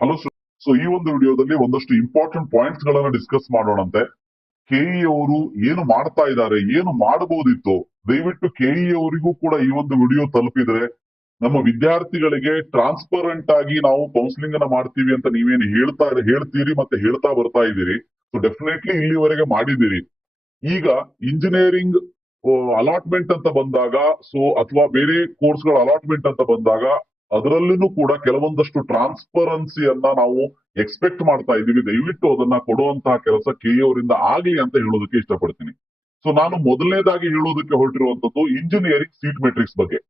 Hello sir. So ಈ ಒಂದು ವಿಡಿಯೋದಲ್ಲಿ ಒಂದಷ್ಟು ಇಂಪಾರ್ಟೆಂಟ್ ಪಾಯಿಂಟ್ಸ್ ಗಳನ್ನ ಡಿಸ್ಕಸ್ ಮಾಡೋಣಂತೆ. ಕೆಇ ಅವರು ಏನು ಮಾಡ್ತಾ ಇದ್ದಾರೆ, ಏನು ಮಾಡಬಹುದಿತ್ತು, ದಯವಿಟ್ಟು ಕೆಇ ಅವರಿಗೂ ಕೂಡ ಈ ಒಂದು ವಿಡಿಯೋ ತಲುಪಿದ್ರೆ ನಮ್ಮ ವಿದ್ಯಾರ್ಥಿಗಳಿಗೆ ಟ್ರಾನ್ಸ್ಪರೆಂಟ್ ಆಗಿ ನಾವು ಕೌನ್ಸಿಲಿಂಗ್ ಅನ್ನ ಮಾಡ್ತೀವಿ ಅಂತ ನೀವೇನು ಹೇಳ್ತೀರಿ ಮತ್ತೆ ಹೇಳ್ತಾ ಬರ್ತಾ ಇದ್ದೀರಿ. ಸೊ ಡೆಫಿನೆಟ್ಲಿ ಇಲ್ಲಿವರೆಗೆ ಮಾಡಿದ್ದೀರಿ. ಈಗ ಇಂಜಿನಿಯರಿಂಗ್ ಅಲಾಟ್ಮೆಂಟ್ ಅಂತ ಬಂದಾಗ, ಸೊ ಅಥವಾ ಬೇರೆ ಕೋರ್ಸ್ಗಳ ಅಲಾಟ್ಮೆಂಟ್ ಅಂತ ಬಂದಾಗ ಅದರಲ್ಲೂ ಕೂಡ ಕೆಲವೊಂದಷ್ಟು ಟ್ರಾನ್ಸ್ಪರೆನ್ಸಿಯನ್ನ ನಾವು ಎಕ್ಸ್ಪೆಕ್ಟ್ ಮಾಡ್ತಾ ಇದ್ದೀವಿ. ದಯವಿಟ್ಟು ಅದನ್ನ ಕೊಡುವಂತಹ ಕೆಲಸ ಕೆಇ ಅವರಿಂದ ಆಗ್ಲಿ ಅಂತ ಹೇಳೋದಕ್ಕೆ ಇಷ್ಟಪಡ್ತೀನಿ. ಸೊ ನಾನು ಮೊದಲನೇದಾಗಿ ಹೇಳೋದಕ್ಕೆ ಹೊರಟಿರುವಂತದ್ದು ಇಂಜಿನಿಯರಿಂಗ್ ಸೀಟ್ ಮೆಟ್ರಿಕ್ಸ್ ಬಗ್ಗೆ.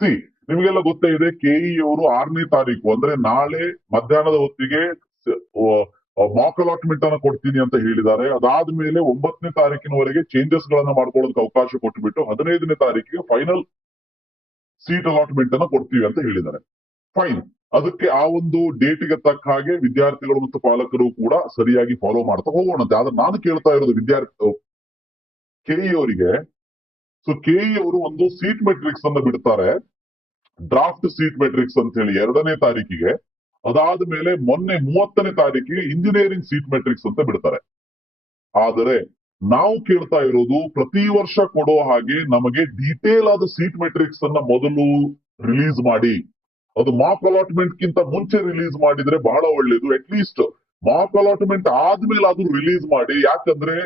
ಸಿ, ನಿಮಗೆಲ್ಲ ಗೊತ್ತೇ ಇದೆ, ಕೆಇ ಅವರು 6ನೇ ತಾರೀಕು ಅಂದ್ರೆ ನಾಳೆ ಮಧ್ಯಾಹ್ನದ ಹೊತ್ತಿಗೆ ಮಾಕ್ ಅಲಾಟ್ಮೆಂಟ್ ಅನ್ನ ಕೊಡ್ತೀನಿ ಅಂತ ಹೇಳಿದ್ದಾರೆ. ಅದಾದ್ಮೇಲೆ 9ನೇ ತಾರೀಕಿನವರೆಗೆ ಚೇಂಜಸ್ ಗಳನ್ನ ಮಾಡ್ಕೊಳ್ಳೋದಕ್ಕೆ ಅವಕಾಶ ಕೊಟ್ಟುಬಿಟ್ಟು 15ನೇ ತಾರೀಕಿಗೆ ಫೈನಲ್ ಸೀಟ್ ಅಲಾಟ್ಮೆಂಟ್ ಅನ್ನ ಕೊಡ್ತೀವಿ ಅಂತ ಹೇಳಿದ್ದಾರೆ. ಫೈನ್, ಅದಕ್ಕೆ ಆ ಒಂದು ಡೇಟ್ಗೆ ತಕ್ಕ ಹಾಗೆ ವಿದ್ಯಾರ್ಥಿಗಳು ಮತ್ತು ಪಾಲಕರು ಕೂಡ ಸರಿಯಾಗಿ ಫಾಲೋ ಮಾಡ್ತಾ ಹೋಗೋಣಂತೆ. ಆದ್ರೆ ನಾನು ಕೇಳ್ತಾ ಇರೋದು ಕೆಇ ಅವರಿಗೆ, ಸೊ ಕೆಇ ಅವರು ಒಂದು ಸೀಟ್ ಮೆಟ್ರಿಕ್ಸ್ ಅನ್ನ ಬಿಡ್ತಾರೆ, ಡ್ರಾಫ್ಟ್ ಸೀಟ್ ಮೆಟ್ರಿಕ್ಸ್ ಅಂತ ಹೇಳಿ 2ನೇ ತಾರೀಕಿಗೆ. ಅದಾದ್ಮೇಲೆ ಮೊನ್ನೆ 30ನೇ ತಾರೀಕಿಗೆ ಇಂಜಿನಿಯರಿಂಗ್ ಸೀಟ್ ಮೆಟ್ರಿಕ್ಸ್ ಅಂತ ಬಿಡ್ತಾರೆ. ಆದರೆ ನಾವು ಕೇಳ್ತಾ ಇರೋದು, ಪ್ರತಿ ವರ್ಷ ಕೊಡೋ ಹಾಗೆ ನಮಗೆ ಡೀಟೇಲ್ ಆದ ಸೀಟ್ ಮೆಟ್ರಿಕ್ಸ್ ಅನ್ನ ಮೊದಲು ರಿಲೀಸ್ ಮಾಡಿ. ಅದು ಮಾಕ್ ಅಲಾಟ್ಮೆಂಟ್ ಗಿಂತ ಮುಂಚೆ ರಿಲೀಸ್ ಮಾಡಿದ್ರೆ ಬಹಳ ಒಳ್ಳೇದು. ಅಟ್ ಲೀಸ್ಟ್ ಮಾಕ್ ಅಲಾಟ್ಮೆಂಟ್ ಆದ್ಮೇಲೆ ಅದು ರಿಲೀಸ್ ಮಾಡಿ. ಯಾಕಂದ್ರೆ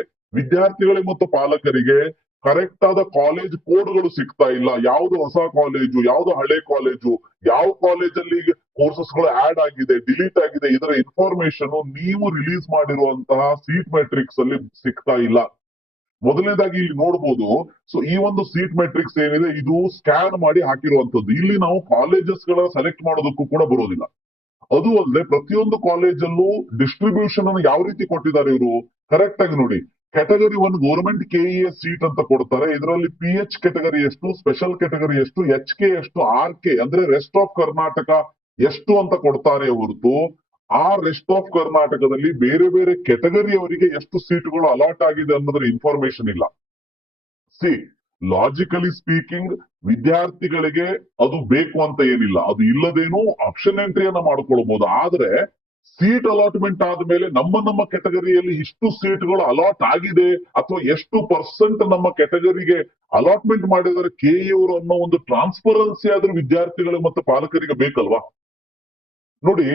ವಿದ್ಯಾರ್ಥಿಗಳಿಗೆ ಮತ್ತು ಪಾಲಕರಿಗೆ ಕರೆಕ್ಟ್ ಆದ ಕಾಲೇಜ್ ಕೋಡ್ಗಳು ಸಿಗ್ತಾ ಇಲ್ಲ. ಯಾವ್ದು ಹೊಸ ಕಾಲೇಜು, ಯಾವ್ದು ಹಳೆ ಕಾಲೇಜು, ಯಾವ ಕಾಲೇಜಲ್ಲಿ ಕೋರ್ಸಸ್ ಗಳು ಆಡ್ ಆಗಿದೆ, ಡಿಲೀಟ್ ಆಗಿದೆ, ಇದರ ಇನ್ಫಾರ್ಮೇಶನ್ ನೀವು ರಿಲೀಸ್ ಮಾಡಿರುವಂತಹ ಸೀಟ್ ಮೆಟ್ರಿಕ್ಸ್ ಅಲ್ಲಿ ಸಿಗ್ತಾ ಇಲ್ಲ. ಮೊದಲನೇದಾಗಿ ಇಲ್ಲಿ ನೋಡ್ಬೋದು. ಸೊ ಈ ಒಂದು ಸೀಟ್ ಮೆಟ್ರಿಕ್ಸ್ ಏನಿದೆ, ಇದು ಸ್ಕ್ಯಾನ್ ಮಾಡಿ ಹಾಕಿರುವಂತದ್ದು. ಇಲ್ಲಿ ನಾವು ಕಾಲೇಜಸ್ ಗಳ ಸೆಲೆಕ್ಟ್ ಮಾಡೋದಕ್ಕೂ ಕೂಡ ಬರೋದಿಲ್ಲ. ಅದು ಅಲ್ಲದೆ ಪ್ರತಿಯೊಂದು ಕಾಲೇಜಲ್ಲೂ ಡಿಸ್ಟ್ರಿಬ್ಯೂಷನ್ ಅನ್ನು ಯಾವ ರೀತಿ ಕೊಟ್ಟಿದ್ದಾರೆ ಇವರು, ಕರೆಕ್ಟ್ ಆಗಿ ನೋಡಿ. ಕ್ಯಾಟಗರಿ 1 ಗೌರ್ಮೆಂಟ್ ಕೆಇಎಸ್ ಸೀಟ್ ಅಂತ ಕೊಡ್ತಾರೆ. ಇದರಲ್ಲಿ PH ಕೆಟಗರಿ ಎಷ್ಟು, ಸ್ಪೆಷಲ್ ಕೆಟಗರಿ ಎಷ್ಟು, HK ಎಷ್ಟು, RK ಅಂದ್ರೆ ರೆಸ್ಟ್ ಆಫ್ ಕರ್ನಾಟಕ ಎಷ್ಟು ಅಂತ ಕೊಡ್ತಾರೆ ಹೊರತು ಆ ರೆಸ್ಟ್ ಆಫ್ ಕರ್ನಾಟಕದಲ್ಲಿ ಬೇರೆ ಬೇರೆ ಕೆಟಗರಿ ಅವರಿಗೆ ಎಷ್ಟು ಸೀಟುಗಳು ಅಲಾಟ್ ಆಗಿದೆ ಅನ್ನೋದ್ರ ಇನ್ಫಾರ್ಮೇಶನ್ ಇಲ್ಲ. ಸಿ, ಲಾಜಿಕಲಿ ಸ್ಪೀಕಿಂಗ್ ವಿದ್ಯಾರ್ಥಿಗಳಿಗೆ ಅದು ಬೇಕು ಅಂತ ಏನಿಲ್ಲ, ಅದು ಇಲ್ಲದೇನು ಆಪ್ಷನ್ ಎಂಟ್ರಿಯನ್ನ ಮಾಡ್ಕೊಳ್ಬಹುದು. ಆದ್ರೆ ಸೀಟ್ ಅಲಾಟ್ಮೆಂಟ್ ಆದ್ಮೇಲೆ ನಮ್ಮ ಕೆಟಗರಿಯಲ್ಲಿ ಇಷ್ಟು ಸೀಟ್ಗಳು ಅಲಾಟ್ ಆಗಿದೆ ಅಥವಾ ಎಷ್ಟು ಪರ್ಸೆಂಟ್ ನಮ್ಮ ಕೆಟಗರಿಗೆ ಅಲಾಟ್ಮೆಂಟ್ ಮಾಡಿದರೆ ಕೆಇ ಅವರು ಅನ್ನೋ ಒಂದು ಟ್ರಾನ್ಸ್ಪರೆನ್ಸಿ ಆದ್ರೂ ವಿದ್ಯಾರ್ಥಿಗಳಿಗೆ ಮತ್ತು ಪಾಲಕರಿಗೆ ಬೇಕಲ್ವಾ. ನೋಡಿ,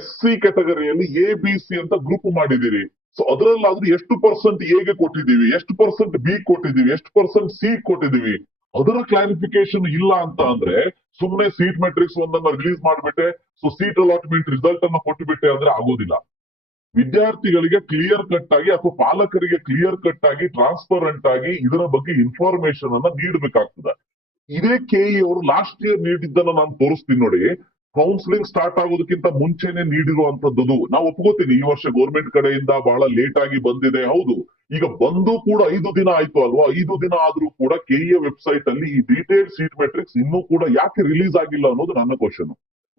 SC ಕೆಟಗರಿಯಲ್ಲಿ ABC ಅಂತ ಗ್ರೂಪ್ ಮಾಡಿದಿರಿ. ಸೊ ಅದರಲ್ಲಾದ್ರೂ ಎಷ್ಟು ಪರ್ಸೆಂಟ್ ಎಗೆ ಕೊಟ್ಟಿದೀವಿ, ಎಷ್ಟು ಪರ್ಸೆಂಟ್ ಬಿ ಕೊಟ್ಟಿದೀವಿ, ಎಷ್ಟು ಪರ್ಸೆಂಟ್ ಸಿ ಕೊಟ್ಟಿದೀವಿ, ಅದರ ಕ್ಲಾರಿಫಿಕೇಶನ್ ಇಲ್ಲ ಅಂತ ಅಂದ್ರೆ ಸುಮ್ಮನೆ ಸೀಟ್ ಮೆಟ್ರಿಕ್ಸ್ ಒಂದನ್ನ ರಿಲೀಸ್ ಮಾಡ್ಬಿಟ್ಟೆ, ಸೊ ಸೀಟ್ ಅಲಾಟ್ಮೆಂಟ್ ರಿಸಲ್ಟ್ ಅನ್ನ ಕೊಟ್ಟುಬಿಟ್ಟೆ ಅಂದ್ರೆ ಆಗೋದಿಲ್ಲ. ವಿದ್ಯಾರ್ಥಿಗಳಿಗೆ ಕ್ಲಿಯರ್ ಕಟ್ ಆಗಿ ಅಥವಾ ಪಾಲಕರಿಗೆ ಕ್ಲಿಯರ್ ಕಟ್ ಆಗಿ ಟ್ರಾನ್ಸ್ಪರೆಂಟ್ ಆಗಿ ಇದರ ಬಗ್ಗೆ ಇನ್ಫಾರ್ಮೇಶನ್ ಅನ್ನ ನೀಡಬೇಕಾಗ್ತದೆ. ಇದೇ ಕೆಇ ಅವರು ಲಾಸ್ಟ್ ಇಯರ್ ನೀಡಿದ್ದನ್ನ ನಾನು ತೋರಿಸ್ತೀನಿ ನೋಡಿ. ಕೌನ್ಸಿಲಿಂಗ್ ಸ್ಟಾರ್ಟ್ ಆಗೋದಕ್ಕಿಂತ ಮುಂಚೆನೆ ನೀಡಿರುವಂತದ್ದು. ನಾವು ಒಪ್ಕೋತೀನಿ, ಈ ವರ್ಷ ಗೌರ್ಮೆಂಟ್ ಕಡೆಯಿಂದ ಬಹಳ ಲೇಟ್ ಆಗಿ ಬಂದಿದೆ, ಹೌದು. ಈಗ ಬಂದು ಕೂಡ 5 ದಿನ ಆಯ್ತು ಅಲ್ವಾ. 5 ದಿನ ಆದ್ರೂ ಕೂಡ ಕೆಇ ವೆಬ್ಸೈಟ್ ಅಲ್ಲಿ ಈ ಡೀಟೇಲ್ ಸೀಟ್ ಮೆಟ್ರಿಕ್ಸ್ ಇನ್ನೂ ಕೂಡ ಯಾಕೆ ರಿಲೀಸ್ ಆಗಿಲ್ಲ ಅನ್ನೋದು ನನ್ನ ಕ್ವಶನ್.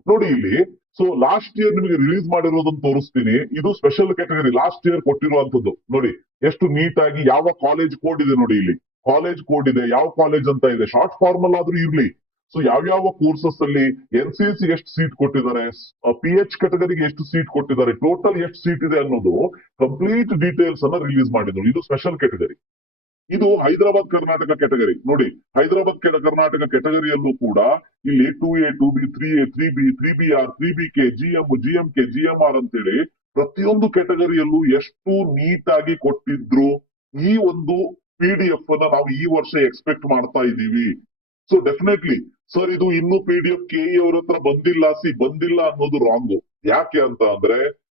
ನೋಡಿ ಇಲ್ಲಿ, ಸೊ ಲಾಸ್ಟ್ ಇಯರ್ ನಿಮಗೆ ರಿಲೀಸ್ ಮಾಡಿರೋದನ್ನ ತೋರಿಸ್ತೀನಿ. ಇದು ಸ್ಪೆಷಲ್ ಕೆಟಗರಿ ಲಾಸ್ಟ್ ಇಯರ್ ಕೊಟ್ಟಿರುವಂತದ್ದು. ನೋಡಿ ಎಷ್ಟು ನೀಟಾಗಿ ಯಾವ ಕಾಲೇಜ್ ಕೋಡ್ ಇದೆ ನೋಡಿ, ಇಲ್ಲಿ ಕಾಲೇಜ್ ಕೋಡ್ ಇದೆ, ಯಾವ ಕಾಲೇಜ್ ಅಂತ ಇದೆ, ಶಾರ್ಟ್ ಫಾರ್ಮಲ್ ಆದ್ರೂ ಇರ್ಲಿ. ಸೊ ಯಾವ್ಯಾವ ಕೋರ್ಸಸ್ ಅಲ್ಲಿ NCC ಎಷ್ಟು ಸೀಟ್ ಕೊಟ್ಟಿದ್ದಾರೆ, PH ಕೆಟಗರಿಗೆ ಎಷ್ಟು ಸೀಟ್ ಕೊಟ್ಟಿದ್ದಾರೆ, ಟೋಟಲ್ ಎಷ್ಟು ಸೀಟ್ ಇದೆ ಅನ್ನೋದು ಕಂಪ್ಲೀಟ್ ಡೀಟೇಲ್ಸ್ ಅನ್ನ ರಿಲೀಸ್ ಮಾಡಿದ್ರು. ಇದು ಸ್ಪೆಷಲ್ ಕೆಟಗರಿ. ಇದು ಹೈದರಾಬಾದ್ ಕರ್ನಾಟಕ ಕೆಟಗರಿ. ನೋಡಿ, ಹೈದರಾಬಾದ್ ಕರ್ನಾಟಕ ಕೆಟಗರಿಯಲ್ಲೂ ಕೂಡ ಇಲ್ಲಿ 2A 2B 3A 3B 3BR 3BK GM GMK GMR ಅಂತೇಳಿ ಪ್ರತಿಯೊಂದು ಕೆಟಗರಿಯಲ್ಲೂ ಎಷ್ಟು ನೀಟಾಗಿ ಕೊಟ್ಟಿದ್ರು. ಈ ಒಂದು PDF ಅನ್ನ ನಾವು ಈ ವರ್ಷ ಎಕ್ಸ್ಪೆಕ್ಟ್ ಮಾಡ್ತಾ ಇದ್ದೀವಿ. ಸೊ ಡೆಫಿನೆಟ್ಲಿ ಸರ್, ಇದು ಇನ್ನೂ PDF ಕೆಇ ಅವ್ರ ಹತ್ರ ಬಂದಿಲ್ಲ ಅನ್ನೋದು ರಾಂಗ್. ಯಾಕೆ ಅಂತ ಅಂದ್ರೆ,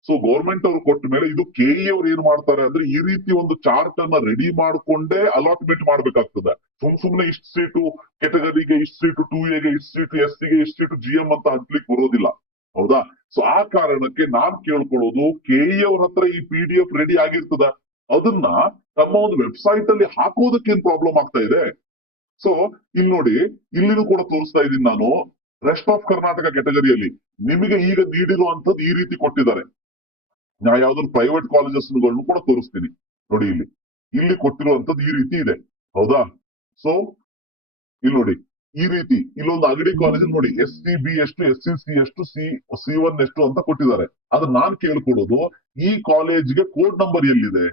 ಸೊ ಗೌರ್ಮೆಂಟ್ ಅವ್ರು ಕೊಟ್ಟ ಮೇಲೆ ಇದು ಕೆಇ ಅವ್ರು ಏನ್ ಮಾಡ್ತಾರೆ ಅಂದ್ರೆ ಈ ರೀತಿ ಒಂದು ಚಾರ್ಟ್ ಅನ್ನ ರೆಡಿ ಮಾಡ್ಕೊಂಡೇ ಅಲಾಟ್ಮೆಂಟ್ ಮಾಡ್ಬೇಕಾಗ್ತದೆ. ಸುಮ್ನೆ ಇಷ್ಟು ಸೀಟು ಕೆಟಗರಿಗೆ, ಇಷ್ಟು ಸೀಟು 2Aಗೆ, ಇಷ್ಟು ಸೀಟು SCಗೆ, ಇಷ್ಟು ಸೀಟು GM ಅಂತ ಹಂಚ್ಲಿಕ್ಕೆ ಬರೋದಿಲ್ಲ, ಹೌದಾ. ಸೊ ಆ ಕಾರಣಕ್ಕೆ ನಾನ್ ಕೇಳ್ಕೊಳ್ಳೋದು, ಕೆಇ ಅವ್ರ ಹತ್ರ ಈ PDF ರೆಡಿ ಆಗಿರ್ತದ, ಅದನ್ನ ನಮ್ಮ ಒಂದು ವೆಬ್ಸೈಟ್ ಅಲ್ಲಿ ಹಾಕೋದಕ್ಕೆ ಏನ್ ಪ್ರಾಬ್ಲಮ್ ಆಗ್ತಾ ಇದೆ. ಸೊ ಇಲ್ಲಿ ನೋಡಿ, ಇಲ್ಲಿನೂ ಕೂಡ ತೋರಿಸ್ತಾ ಇದ್ದೀನಿ ನಾನು. ರೆಸ್ಟ್ ಆಫ್ ಕರ್ನಾಟಕ ಕೆಟಗರಿಯಲ್ಲಿ ನಿಮಗೆ ಈಗ ನೀಡಿರುವಂತದ್ದು ಈ ರೀತಿ ಕೊಟ್ಟಿದ್ದಾರೆ. ನಾ ಯಾವ್ದಾದ್ರು ಪ್ರೈವೇಟ್ ಕಾಲೇಜಸ್ ಕೂಡ ತೋರಿಸ್ತೀನಿ ನೋಡಿ. ಇಲ್ಲಿ ಕೊಟ್ಟಿರುವಂತದ್ದು ಈ ರೀತಿ ಇದೆ, ಹೌದಾ. ಸೊ ಇಲ್ಲಿ ನೋಡಿ, ಈ ರೀತಿ ಇಲ್ಲೊಂದು ಅಗಡಿ ಕಾಲೇಜ್ ನೋಡಿ SCB ಎಷ್ಟು, SCC ಎಷ್ಟು, C1 ಎಷ್ಟು ಅಂತ ಕೊಟ್ಟಿದ್ದಾರೆ. ಆದ್ರೆ ನಾನ್ ಕೇಳ್ಕೊಡೋದು, ಈ ಕಾಲೇಜ್ಗೆ ಕೋಡ್ ನಂಬರ್ ಎಲ್ಲಿದೆ?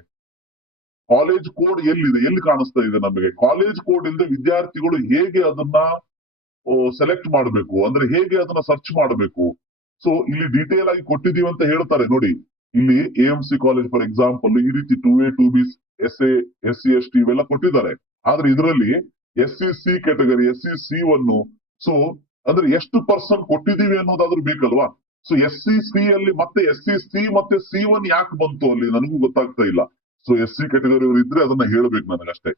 ಕಾಲೇಜ್ ಕೋಡ್ ಎಲ್ಲಿದೆ? ಎಲ್ಲಿ ಕಾಣಿಸ್ತಾ ಇದೆ ನಮಗೆ? ಕಾಲೇಜ್ ಕೋಡ್ ಇಲ್ಲದೆ ವಿದ್ಯಾರ್ಥಿಗಳು ಹೇಗೆ ಅದನ್ನ ಸೆಲೆಕ್ಟ್ ಮಾಡಬೇಕು, ಅಂದ್ರೆ ಹೇಗೆ ಅದನ್ನ ಸರ್ಚ್ ಮಾಡಬೇಕು? ಸೊ ಇಲ್ಲಿ ಡೀಟೇಲ್ ಆಗಿ ಕೊಟ್ಟಿದೀವಿ ಅಂತ ಹೇಳ್ತಾರೆ ನೋಡಿ. ಇಲ್ಲಿ AMC ಕಾಲೇಜ್ ಫಾರ್ ಎಕ್ಸಾಂಪಲ್ ಈ ರೀತಿ 2A 2B SA SC ST ಇವೆಲ್ಲ ಕೊಟ್ಟಿದ್ದಾರೆ. ಆದ್ರೆ ಇದರಲ್ಲಿ SCC ಕ್ಯಾಟಗರಿ, SCC1, ಸೊ ಅಂದ್ರೆ ಎಷ್ಟು ಪರ್ಸೆಂಟ್ ಕೊಟ್ಟಿದೀವಿ ಅನ್ನೋದಾದ್ರೂ ಬೇಕಲ್ವಾ? ಸೊ SCC ಅಲ್ಲಿ ಮತ್ತೆ SCC ಮತ್ತೆ C1 ಯಾಕೆ ಬಂತು ಅಲ್ಲಿ ನನಗೂ ಗೊತ್ತಾಗ್ತಾ ಇಲ್ಲ. ಸೊ SC ಕ್ಯಾಟಗರಿ ಅವರು ಇದ್ರೆ ಅದನ್ನ ಹೇಳ್ಬೇಕು ನನಗಷ್ಟೇ.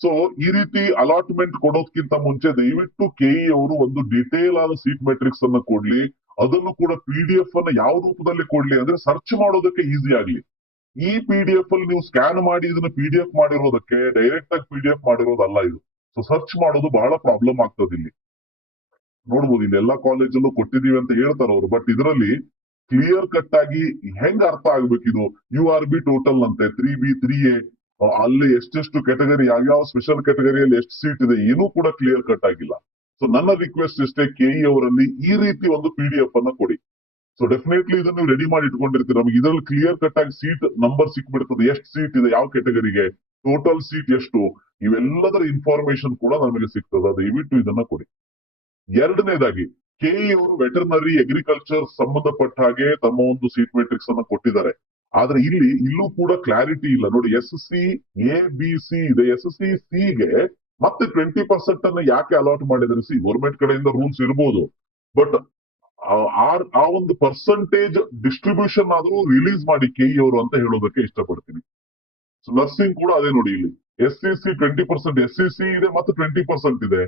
ಸೊ ಈ ರೀತಿ ಅಲಾಟ್ಮೆಂಟ್ ಕೊಡೋದಕ್ಕಿಂತ ಮುಂಚೆ ದಯವಿಟ್ಟು KE ಅವರು ಒಂದು ಡೀಟೇಲ್ ಆದ ಸೀಟ್ ಮೆಟ್ರಿಕ್ಸ್ ಅನ್ನ ಕೊಡ್ಲಿ. ಅದನ್ನು ಕೂಡ PDF ಅನ್ನ ಯಾವ ರೂಪದಲ್ಲಿ ಕೊಡ್ಲಿ ಅಂದ್ರೆ ಸರ್ಚ್ ಮಾಡೋದಕ್ಕೆ ಈಸಿ ಆಗ್ಲಿ. ಈ PDF ಅಲ್ಲಿ ನೀವು ಸ್ಕ್ಯಾನ್ ಮಾಡಿ ಇದನ್ನ PDF ಮಾಡಿರೋದಕ್ಕೆ ಡೈರೆಕ್ಟ್ ಆಗಿ PDF ಮಾಡಿರೋದಲ್ಲ ಇದು. ಸೊ ಸರ್ಚ್ ಮಾಡೋದು ಬಹಳ ಪ್ರಾಬ್ಲಮ್ ಆಗ್ತದೆ ಇಲ್ಲಿ. ನೋಡ್ಬೋದು ಇಲ್ಲಿ ಎಲ್ಲಾ ಕಾಲೇಜಲ್ಲೂ ಕೊಟ್ಟಿದೀವಿ ಅಂತ ಹೇಳ್ತಾರ ಅವರು, ಬಟ್ ಇದರಲ್ಲಿ ಕ್ಲಿಯರ್ ಕಟ್ ಆಗಿ ಹೆಂಗ್ ಅರ್ಥ ಆಗ್ಬೇಕಿದು? URB ಟೋಟಲ್ ಅಂತೆ 3B 3A, ಅಲ್ಲಿ ಎಷ್ಟೆಷ್ಟು ಕ್ಯಾಟಗರಿ, ಯಾವ್ಯಾವ ಸ್ಪೆಷಲ್ ಕ್ಯಾಟಗರಿಯಲ್ಲಿ ಎಷ್ಟು ಸೀಟ್ ಇದೆ, ಏನೂ ಕೂಡ ಕ್ಲಿಯರ್ ಕಟ್ ಆಗಿಲ್ಲ. ಸೊ ನನ್ನ ರಿಕ್ವೆಸ್ಟ್ ಇಷ್ಟೇ, KE ಅವರಲ್ಲಿ ಈ ರೀತಿ ಒಂದು PDF ಅನ್ನ ಕೊಡಿ. ಸೊ ಡೆಫಿನೆಟ್ಲಿ ಇದನ್ನು ನೀವು ರೆಡಿ ಮಾಡಿ ಇಟ್ಕೊಂಡಿರ್ತೀರಿ. ನಮಗೆ ಇದರಲ್ಲಿ ಕ್ಲಿಯರ್ ಕಟ್ ಆಗಿ ಸೀಟ್ ನಂಬರ್ ಸಿಕ್ಬಿಡ್ತದೆ, ಎಷ್ಟು ಸೀಟ್ ಇದೆ ಯಾವ ಕ್ಯಾಟಗರಿಗೆ, ಟೋಟಲ್ ಸೀಟ್ ಎಷ್ಟು, ಇವೆಲ್ಲದರ ಇನ್ಫಾರ್ಮೇಶನ್ ಕೂಡ ನಮಗೆ ಸಿಗ್ತದೆ. ದಯವಿಟ್ಟು ಇದನ್ನ ಕೊಡಿ. ಎರಡನೇದಾಗಿ KE ಅವರು ವೆಟರ್ನರಿ ಅಗ್ರಿಕಲ್ಚರ್ ಸಂಬಂಧಪಟ್ಟ ಹಾಗೆ ತಮ್ಮ ಒಂದು ಸೀಟ್ ಮೆಟ್ರಿಕ್ಸ್ ಅನ್ನ ಕೊಟ್ಟಿದ್ದಾರೆ. ಆದ್ರೆ ಇಲ್ಲೂ ಕೂಡ ಕ್ಲಾರಿಟಿ ಇಲ್ಲ ನೋಡಿ. SC A B C ಇದೆ, SC C ಗೆ ಮತ್ತೆ 20% ಅನ್ನ ಯಾಕೆ ಅಲಾಟ್ ಮಾಡಿದ್ರೆ? ಗೌರ್ಮೆಂಟ್ ಕಡೆಯಿಂದ ರೂಲ್ಸ್ ಇರ್ಬೋದು, ಬಟ್ ಆ ಒಂದು ಪರ್ಸೆಂಟೇಜ್ ಡಿಸ್ಟ್ರಿಬ್ಯೂಷನ್ ಆದ್ರೂ ರಿಲೀಸ್ ಮಾಡಿ KE ಅವರು ಅಂತ ಹೇಳೋದಕ್ಕೆ ಇಷ್ಟಪಡ್ತೀನಿ. ಸೊ ನರ್ಸಿಂಗ್ ಕೂಡ ಅದೇ ನೋಡಿ, ಇಲ್ಲಿ SCC 20%, SCC ಇದೆ ಮತ್ತೆ 20% ಇದೆ.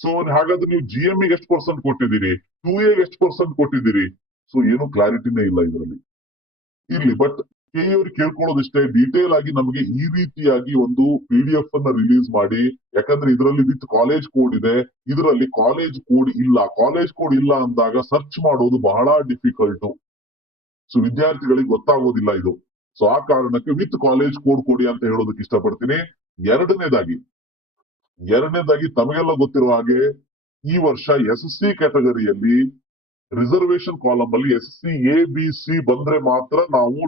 ಸೊ ಹಾಗಾದ್ರೆ ನೀವು GM ಗೆ ಎಷ್ಟು ಪರ್ಸೆಂಟ್ ಕೊಟ್ಟಿದ್ದೀರಿ, 2A ಗೆ ಎಷ್ಟು ಪರ್ಸೆಂಟ್ ಕೊಟ್ಟಿದ್ದೀರಿ? ಸೊ ಏನು ಕ್ಲಾರಿಟಿನೇ ಇಲ್ಲ ಇದರಲ್ಲಿ. ಇರ್ಲಿ, ಬಟ್ KE ಅವ್ರಿಗೆ ಕೇಳ್ಕೊಳ್ಳೋದಿಷ್ಟೇ, ಡೀಟೇಲ್ ಆಗಿ ನಮಗೆ ಈ ರೀತಿಯಾಗಿ ಒಂದು PDF ಅನ್ನ ರಿಲೀಸ್ ಮಾಡಿ. ಯಾಕಂದ್ರೆ ಇದರಲ್ಲಿ ವಿತ್ ಕಾಲೇಜ್ ಕೋಡ್ ಇದೆ, ಇದರಲ್ಲಿ ಕಾಲೇಜ್ ಕೋಡ್ ಇಲ್ಲ. ಕಾಲೇಜ್ ಕೋಡ್ ಇಲ್ಲ ಅಂದಾಗ ಸರ್ಚ್ ಮಾಡೋದು ಬಹಳ ಡಿಫಿಕಲ್ಟ್. ಸೊ ವಿದ್ಯಾರ್ಥಿಗಳಿಗೆ ಗೊತ್ತಾಗೋದಿಲ್ಲ ಇದು. ಸೊ ಆ ಕಾರಣಕ್ಕೆ ವಿತ್ ಕಾಲೇಜ್ ಕೋಡ್ ಕೊಡಿ ಅಂತ ಹೇಳೋದಕ್ಕೆ ಇಷ್ಟಪಡ್ತೀನಿ. ಎರಡನೇದಾಗಿ ತಮಗೆಲ್ಲ ಗೊತ್ತಿರುವ ಹಾಗೆ ಈ ವರ್ಷ SC ಕ್ಯಾಟಗರಿಯಲ್ಲಿ ರಿಸರ್ವೇಶನ್ ಕಾಲಮ್ ಅಲ್ಲಿ SC A B C ಬಂದ್ರೆ ಮಾತ್ರ ನಾವು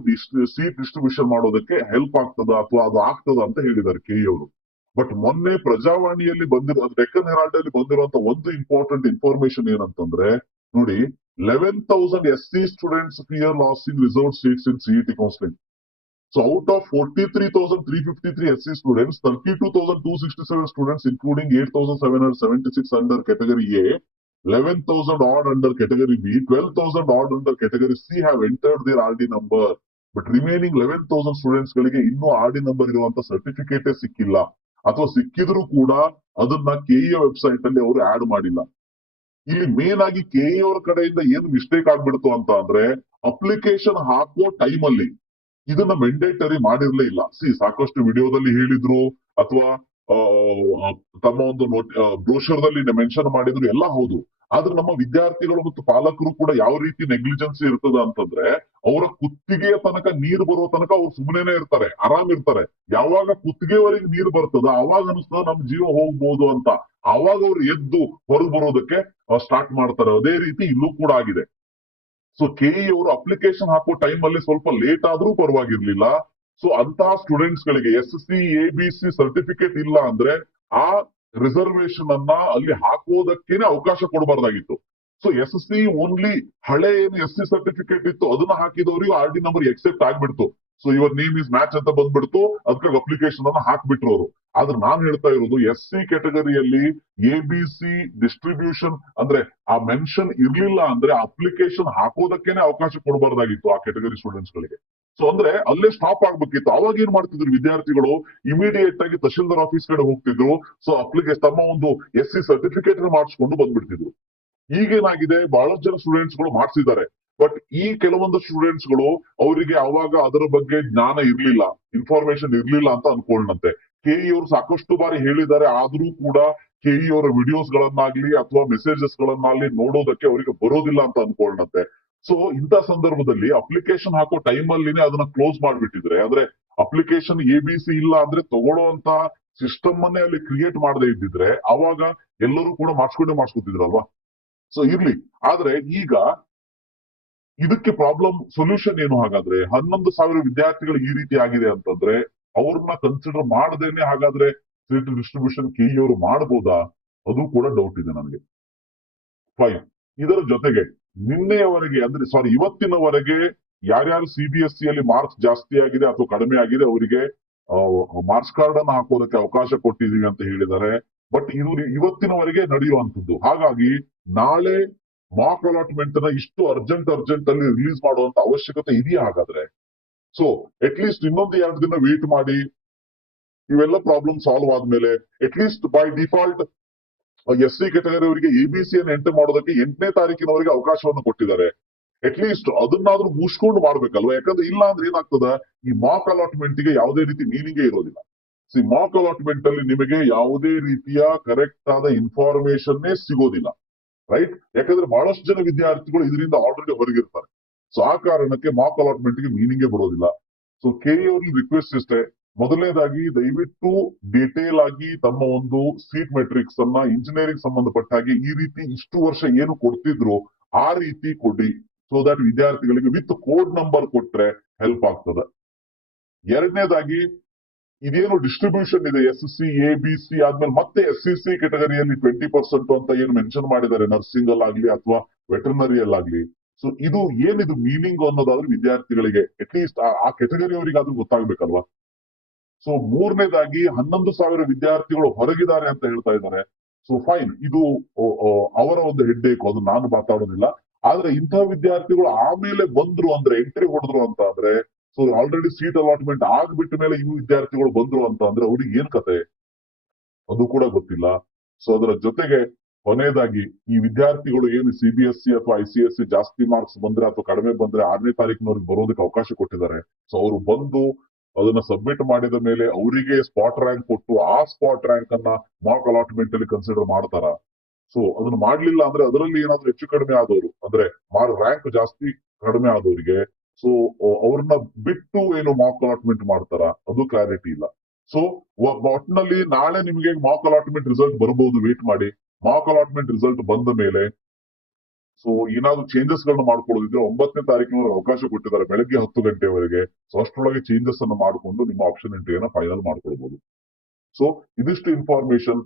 ಸೀಟ್ ಡಿಸ್ಟ್ರಿಬ್ಯೂಷನ್ ಮಾಡೋದಕ್ಕೆ ಹೆಲ್ಪ್ ಆಗ್ತದ ಅಥವಾ ಅದು ಆಗ್ತದ ಅಂತ ಹೇಳಿದ್ದಾರೆ KE ಅವರು. ಬಟ್ ಮೊನ್ನೆ ಪ್ರಜಾವಾಣಿಯಲ್ಲಿ ಡೆಕ್ಕನ್ ಹೆರಾಲ್ಡ್ ಅಲ್ಲಿ ಬಂದಿರುವಂತ ಒಂದು ಇಂಪಾರ್ಟೆಂಟ್ ಇನ್ಫಾರ್ಮೇಶನ್ ಏನಂತಂದ್ರೆ ನೋಡಿ, 11,000 SC students fear loss in reserved seats in CET counselling. So out of 43,353 SC students, 32,267 students including 8,776 under category A, 11,000 odd under category B, 12,000 odd under category C have entered their RD number. But remaining 11,000 students ಗಳಿಗೆ ಇನ್ನೂ RD number ಇರುವಂತ ಸರ್ಟಿಫಿಕೇಟೇ ಸಿಕ್ಕಿಲ್ಲ, ಅಥವಾ ಸಿಕ್ಕಿದ್ರು ಕೂಡ ಅದನ್ನ KE website ಅಲ್ಲಿ ಅವರು ಆಡ್ ಮಾಡಿಲ್ಲ. ಇಲ್ಲಿ ಮೇನ್ ಆಗಿ KE ಅವರ ಕಡೆಯಿಂದ ಏನು ಮಿಸ್ಟೇಕ್ ಆಗ್ಬಿಡ್ತು ಅಂತ ಅಂದ್ರೆ, ಅಪ್ಲಿಕೇಶನ್ ಹಾಕೋ ಟೈಮ್ ಅಲ್ಲಿ ಇದನ್ನ ಮೆಂಡೇಟರಿ ಮಾಡಿರ್ಲೇ ಇಲ್ಲ. ಸಾಕಷ್ಟು ವಿಡಿಯೋದಲ್ಲಿ ಹೇಳಿದ್ರು, ಅಥವಾ ತಮ್ಮ ಒಂದು ಬ್ರೋಷರ್ ದಲ್ಲಿ ಮೆನ್ಷನ್ ಮಾಡಿದ್ರು, ಎಲ್ಲ ಹೌದು. ಆದ್ರೆ ನಮ್ಮ ವಿದ್ಯಾರ್ಥಿಗಳು ಮತ್ತು ಪಾಲಕರು ಕೂಡ ಯಾವ ರೀತಿ ನೆಗ್ಲಿಜೆನ್ಸಿ ಇರ್ತದ ಅಂತಂದ್ರೆ, ಅವರ ಕುತ್ತಿಗೆಯ ತನಕ ನೀರು ಬರೋ ತನಕ ಅವ್ರು ಸುಮ್ಮನೆ ಇರ್ತಾರೆ, ಆರಾಮ್ ಇರ್ತಾರೆ. ಯಾವಾಗ ಕುತ್ತಿಗೆವರೆಗೆ ನೀರು ಬರ್ತದ ಅವಾಗ ಅನಿಸ್ತದ ನಮ್ ಜೀವ ಹೋಗ್ಬೋದು ಅಂತ, ಅವಾಗ ಅವ್ರು ಎದ್ದು ಹೊರಗೆ ಬರೋದಕ್ಕೆ ಸ್ಟಾರ್ಟ್ ಮಾಡ್ತಾರೆ. ಅದೇ ರೀತಿ ಇಲ್ಲೂ ಕೂಡ ಆಗಿದೆ. ಸೊ KE ಅವರು ಅಪ್ಲಿಕೇಶನ್ ಹಾಕೋ ಟೈಮ್ ಅಲ್ಲಿ ಸ್ವಲ್ಪ ಲೇಟ್ ಆದ್ರೂ ಪರವಾಗಿರ್ಲಿಲ್ಲ. ಸೊ ಅಂತಹ ಸ್ಟೂಡೆಂಟ್ಸ್ ಗಳಿಗೆ SC ABC ಸರ್ಟಿಫಿಕೇಟ್ ಇಲ್ಲ ಅಂದ್ರೆ ಆ ರಿಸರ್ವೇಶನ್ ಅನ್ನ ಅಲ್ಲಿ ಹಾಕೋದಕ್ಕೇನೆ ಅವಕಾಶ ಕೊಡಬಾರ್ದಾಗಿತ್ತು. ಸೊ SC ಓನ್ಲಿ ಹಳೆ ಏನು SC ಸರ್ಟಿಫಿಕೇಟ್ ಇತ್ತು ಅದನ್ನ ಹಾಕಿದವರಿಗೆ RD ನಂಬರ್ ಎಕ್ಸೆಪ್ಟ್ ಆಗ್ಬಿಡ್ತು. So your name is match ಅಂತ ಬಂದ್ಬಿಡ್ತು, ಅದಕ್ಕಾಗಿ ಅಪ್ಲಿಕೇಶನ್ ಅನ್ನ ಹಾಕ್ಬಿಟ್ರು ಅವರು. ಆದ್ರೆ ನಾನ್ ಹೇಳ್ತಾ ಇರೋದು SC ಕ್ಯಾಟಗರಿಯಲ್ಲಿ ABC ಡಿಸ್ಟ್ರಿಬ್ಯೂಷನ್ ಅಂದ್ರೆ ಆ ಮೆನ್ಷನ್ ಇರ್ಲಿಲ್ಲ ಅಂದ್ರೆ ಅಪ್ಲಿಕೇಶನ್ ಹಾಕೋದಕ್ಕೇನೆ ಅವಕಾಶ ಕೊಡಬಾರ್ದಾಗಿತ್ತು ಆ ಕ್ಯಾಟಗರಿ ಸ್ಟೂಡೆಂಟ್ಸ್ ಗಳಿಗೆ. ಸೊ ಅಂದ್ರೆ ಅಲ್ಲೇ ಸ್ಟಾಪ್ ಆಗ್ಬೇಕಿತ್ತು. ಅವಾಗ ಏನ್ ಮಾಡ್ತಿದ್ರು ವಿದ್ಯಾರ್ಥಿಗಳು, ಇಮಿಡಿಯೇಟ್ ಆಗಿ ತಹಶೀಲ್ದಾರ್ ಆಫೀಸ್ ಕಡೆ ಹೋಗ್ತಿದ್ರು. ಸೊ ಅಪ್ಲಿಕೇಶನ್ ತಮ್ಮ ಒಂದು SC ಸರ್ಟಿಫಿಕೇಟ್ ಮಾಡಿಸ್ಕೊಂಡು ಬಂದ್ಬಿಡ್ತಿದ್ರು. ಈಗೇನಾಗಿದೆ, ಬಹಳಷ್ಟು ಜನ ಸ್ಟೂಡೆಂಟ್ಸ್ ಗಳು ಮಾಡಿಸಿದ್ದಾರೆ, ಬಟ್ ಈ ಕೆಲವೊಂದು ಸ್ಟೂಡೆಂಟ್ಸ್ ಗಳು ಅವರಿಗೆ ಅವಾಗ ಅದರ ಬಗ್ಗೆ ಜ್ಞಾನ ಇರ್ಲಿಲ್ಲ, ಇನ್ಫಾರ್ಮೇಶನ್ ಇರ್ಲಿಲ್ಲ ಅಂತ ಅನ್ಕೊಳ್ಳಂತೆ. KE ಅವರು ಸಾಕಷ್ಟು ಬಾರಿ ಹೇಳಿದ್ದಾರೆ, ಆದ್ರೂ ಕೂಡ KE ಅವರ ವಿಡಿಯೋಸ್ ಗಳನ್ನಾಗ್ಲಿ ಅಥವಾ ಮೆಸೇಜಸ್ ಗಳನ್ನಾಗ್ಲಿ ನೋಡೋದಕ್ಕೆ ಅವರಿಗೆ ಬರೋದಿಲ್ಲ ಅಂತ ಅನ್ಕೊಳ್ಳಂತೆ. ಸೊ ಇಂಥ ಸಂದರ್ಭದಲ್ಲಿ ಅಪ್ಲಿಕೇಶನ್ ಹಾಕೋ ಟೈಮ್ ಅಲ್ಲಿನೇ ಅದನ್ನ ಕ್ಲೋಸ್ ಮಾಡ್ಬಿಟ್ಟಿದ್ರೆ, ಅಂದ್ರೆ ಅಪ್ಲಿಕೇಶನ್ ABC ಇಲ್ಲ ಅಂದ್ರೆ ತಗೊಳ್ಳೋಂತ ಸಿಸ್ಟಮ್ ಅನ್ನೇ ಅಲ್ಲಿ ಕ್ರಿಯೇಟ್ ಮಾಡದೇ ಇದ್ದಿದ್ರೆ ಅವಾಗ ಎಲ್ಲರೂ ಕೂಡ ಮಾಡಿಸ್ಕೊತಿದ್ರಲ್ವಾ. ಸೊ ಇರ್ಲಿ. ಆದ್ರೆ ಈಗ ಇದಕ್ಕೆ ಪ್ರಾಬ್ಲಮ್ ಸೊಲ್ಯೂಷನ್ ಏನು ಹಾಗಾದ್ರೆ? 11,000 ವಿದ್ಯಾರ್ಥಿಗಳು ಈ ರೀತಿ ಆಗಿದೆ ಅಂತಂದ್ರೆ ಅವ್ರನ್ನ ಕನ್ಸಿಡರ್ ಮಾಡದೇನೆ ಹಾಗಾದ್ರೆ ಸೀಟ್ ಡಿಸ್ಟ್ರಿಬ್ಯೂಷನ್ ಕೆಇ ಅವರು ಮಾಡಬಹುದಾ? ಅದು ಕೂಡ ಡೌಟ್ ಇದೆ ನನಗೆ. ಫೈನ್. ಇದರ ಜೊತೆಗೆ ನಿನ್ನೆಯವರೆಗೆ ಅಂದ್ರೆ ಇವತ್ತಿನವರೆಗೆ ಯಾರ್ಯಾರು ಸಿಬಿಎಸ್ಇ ಅಲ್ಲಿ ಮಾರ್ಕ್ಸ್ ಜಾಸ್ತಿ ಆಗಿದೆ ಅಥವಾ ಕಡಿಮೆ ಆಗಿದೆ ಅವರಿಗೆ ಮಾರ್ಕ್ಸ್ ಕಾರ್ಡ್ ಅನ್ನು ಹಾಕೋದಕ್ಕೆ ಅವಕಾಶ ಕೊಟ್ಟಿದೀವಿ ಅಂತ ಹೇಳಿದ್ದಾರೆ. ಬಟ್ ಇದು ಇವತ್ತಿನವರೆಗೆ ನಡೆಯುವಂತದ್ದು. ಹಾಗಾಗಿ ನಾಳೆ ಮಾಕ್ ಅಲಾಟ್ಮೆಂಟ್ ನ ಇಷ್ಟು ಅರ್ಜೆಂಟ್ ಅಲ್ಲಿ ರಿಲೀಸ್ ಮಾಡುವಂತ ಅವಶ್ಯಕತೆ ಇದೆಯಾ ಹಾಗಾದ್ರೆ? ಸೊ ಅಟ್ ಲೀಸ್ಟ್ ಇನ್ನೊಂದು 2 ದಿನ ವೇಟ್ ಮಾಡಿ ಇವೆಲ್ಲ ಪ್ರಾಬ್ಲಮ್ ಸಾಲ್ವ್ ಆದ್ಮೇಲೆ at least by default SC category ಅವರಿಗೆ ಎಬಿಸಿ ಅನ್ನು ಎಂಟರ್ ಮಾಡೋದಕ್ಕೆ 8ನೇ ತಾರೀಕಿನವರೆಗೆ ಅವಕಾಶವನ್ನು ಕೊಟ್ಟಿದ್ದಾರೆ. ಅಟ್ ಲೀಸ್ಟ್ ಅದನ್ನಾದ್ರೂ ಮುಗಿಸ್ಕೊಂಡು ಮಾಡ್ಬೇಕಲ್ವಾ? ಯಾಕಂದ್ರೆ ಇಲ್ಲ ಅಂದ್ರೆ ಏನಾಗ್ತದ, ಈ ಮಾಕ್ ಅಲಾಟ್ಮೆಂಟ್ ಗೆ ಯಾವುದೇ ರೀತಿ ಮೀನಿಂಗೇ ಇರೋದಿಲ್ಲ. ಮಾಕ್ ಅಲಾಟ್ಮೆಂಟ್ ಅಲ್ಲಿ ನಿಮಗೆ ಯಾವುದೇ ರೀತಿಯ ಕರೆಕ್ಟ್ ಆದ ಇನ್ಫಾರ್ಮೇಶನ್ ಸಿಗೋದಿಲ್ಲ, ರೈಟ್? ಯಾಕಂದ್ರೆ ಬಹಳಷ್ಟು ಜನ ವಿದ್ಯಾರ್ಥಿಗಳು ಇದರಿಂದ ಆಲ್ರೆಡಿ ಹೊರಗಿರ್ತಾರೆ. ಸೊ ಆ ಕಾರಣಕ್ಕೆ ಮಾಕ್ ಅಲಾಟ್ಮೆಂಟ್ ಗೆ ಮೀನಿಂಗೇ ಬರೋದಿಲ್ಲ. ಸೊ ಕೆಇ ಅವ್ರಿಗೆ ರಿಕ್ವೆಸ್ಟ್ ಇಷ್ಟೇ, ಮೊದಲನೇದಾಗಿ ದಯವಿಟ್ಟು ಡೀಟೇಲ್ ಆಗಿ ತಮ್ಮ ಒಂದು ಸೀಟ್ ಮೆಟ್ರಿಕ್ಸ್ ಅನ್ನ ಇಂಜಿನಿಯರಿಂಗ್ ಸಂಬಂಧಪಟ್ಟ ಹಾಗೆ ಈ ರೀತಿ ಇಷ್ಟು ವರ್ಷ ಏನು ಕೊಡ್ತಿದ್ರು ಆ ರೀತಿ ಕೊಡಿ. ಸೊ ದಟ್ ವಿದ್ಯಾರ್ಥಿಗಳಿಗೆ ವಿತ್ ಕೋಡ್ ನಂಬರ್ ಕೊಟ್ರೆ ಹೆಲ್ಪ್ ಆಗ್ತದೆ. ಎರಡನೇದಾಗಿ ಇದೇನು ಡಿಸ್ಟ್ರಿಬ್ಯೂಷನ್ ಇದೆ SC ABC ಆದ್ಮೇಲೆ ಮತ್ತೆ SCC ಕೆಟಗರಿಯಲ್ಲಿ 20% ಅಂತ ಏನು ಮೆನ್ಷನ್ ಮಾಡಿದ್ದಾರೆ ನರ್ಸಿಂಗ್ ಅಲ್ಲಾಗ್ಲಿ ಅಥವಾ ವೆಟರ್ನರಿ ಅಲ್ಲಾಗ್ಲಿ. ಸೊ ಇದು ಏನಿದು ಮೀನಿಂಗ್ ಅನ್ನೋದಾದ್ರೆ ವಿದ್ಯಾರ್ಥಿಗಳಿಗೆ ಅಟ್ ಲೀಸ್ಟ್ ಆ ಕೆಟಗರಿ ಅವರಿಗಾದ್ರೂ ಗೊತ್ತಾಗ್ಬೇಕಲ್ವಾ. ಸೊ ಮೂರನೇದಾಗಿ 11,000 ವಿದ್ಯಾರ್ಥಿಗಳು ಹೊರಗಿದ್ದಾರೆ ಅಂತ ಹೇಳ್ತಾ ಇದ್ದಾರೆ. ಸೊ ಫೈನ್, ಇದು ಅವರ ಒಂದು ಹೆಡ್ಡೇಕ್, ಅದು ನಾನು ಮಾತಾಡೋದಿಲ್ಲ. ಆದ್ರೆ ಇಂತಹ ವಿದ್ಯಾರ್ಥಿಗಳು ಆಮೇಲೆ ಬಂದ್ರು ಅಂದ್ರೆ ಎಂಟ್ರಿ ಹೊಡೆದ್ರು ಅಂತ ಅಂದ್ರೆ, ಸೊ ಆಲ್ರೆಡಿ ಸೀಟ್ ಅಲಾಟ್ಮೆಂಟ್ ಆಗ್ಬಿಟ್ಟ ಮೇಲೆ ಇವು ವಿದ್ಯಾರ್ಥಿಗಳು ಬಂದ್ರು ಅಂತ ಅಂದ್ರೆ ಅವ್ರಿಗೆ ಏನ್ ಕತೆ ಅದು ಕೂಡ ಗೊತ್ತಿಲ್ಲ. ಸೊ ಅದರ ಜೊತೆಗೆ ಕೊನೆಯದಾಗಿ ಈ ವಿದ್ಯಾರ್ಥಿಗಳು ಏನು CBSE ಅಥವಾ ICSE ಜಾಸ್ತಿ ಮಾರ್ಕ್ಸ್ ಬಂದ್ರೆ ಅಥವಾ ಕಡಿಮೆ ಬಂದ್ರೆ 6ನೇ ತಾರೀಕಿನವ್ರಿಗೆ ಬರೋದಕ್ಕೆ ಅವಕಾಶ ಕೊಟ್ಟಿದ್ದಾರೆ. ಸೊ ಅವರು ಬಂದು ಅದನ್ನ ಸಬ್ಮಿಟ್ ಮಾಡಿದ ಮೇಲೆ ಅವರಿಗೆ ಸ್ಪಾಟ್ ರ್ಯಾಂಕ್ ಕೊಟ್ಟು ಆ ಸ್ಪಾಟ್ ರ್ಯಾಂಕ್ ಅನ್ನ ಮಾಕ್ ಅಲಾಟ್ಮೆಂಟ್ ಅಲ್ಲಿ ಕನ್ಸಿಡರ್ ಮಾಡ್ತಾರ? ಸೊ ಅದನ್ನ ಮಾಡ್ಲಿಲ್ಲ ಅಂದ್ರೆ ಅದರಲ್ಲಿ ಏನಾದ್ರೂ ಹೆಚ್ಚು ಕಡಿಮೆ ಆದವರು ಅಂದ್ರೆ ರ್ಯಾಂಕ್ ಜಾಸ್ತಿ ಕಡಿಮೆ ಆದವರಿಗೆ ಸೊ ಅವ್ರನ್ನ ಬಿಟ್ಟು ಏನು ಮಾಕ್ ಅಲಾಟ್ಮೆಂಟ್ ಮಾಡ್ತಾರ? ಅದು ಕ್ಲಾರಿಟಿ ಇಲ್ಲ. ಸೊ ಒಟ್ನಲ್ಲಿ ನಾಳೆ ನಿಮಗೆ ಮಾಕ್ ಅಲಾಟ್ಮೆಂಟ್ ರಿಸಲ್ಟ್ ಬರಬಹುದು, ವೇಟ್ ಮಾಡಿ. ಮಾಕ್ ಅಲಾಟ್ಮೆಂಟ್ ರಿಸಲ್ಟ್ ಬಂದ ಮೇಲೆ ಸೊ ಏನಾದ್ರು ಚೇಂಜಸ್ ಗಳನ್ನ ಮಾಡ್ಕೊಳ್ಳೋದಿದ್ರೆ 9ನೇ ತಾರೀಕಿನವರೆಗೆ ಅವಕಾಶ ಕೊಟ್ಟಿದ್ದಾರೆ, ಬೆಳಗ್ಗೆ 10 ಗಂಟೆವರೆಗೆ. ಸೊ ಅಷ್ಟರೊಳಗೆ ಚೇಂಜಸ್ ಅನ್ನು ಮಾಡಿಕೊಂಡು ನಿಮ್ಮ ಆಪ್ಷನ್ ಎಂಟ್ರಿಯನ್ನ ಫೈನಲ್ ಮಾಡ್ಕೊಳ್ಬಹುದು. ಸೊ ಇದಿಷ್ಟು ಇನ್ಫಾರ್ಮೇಶನ್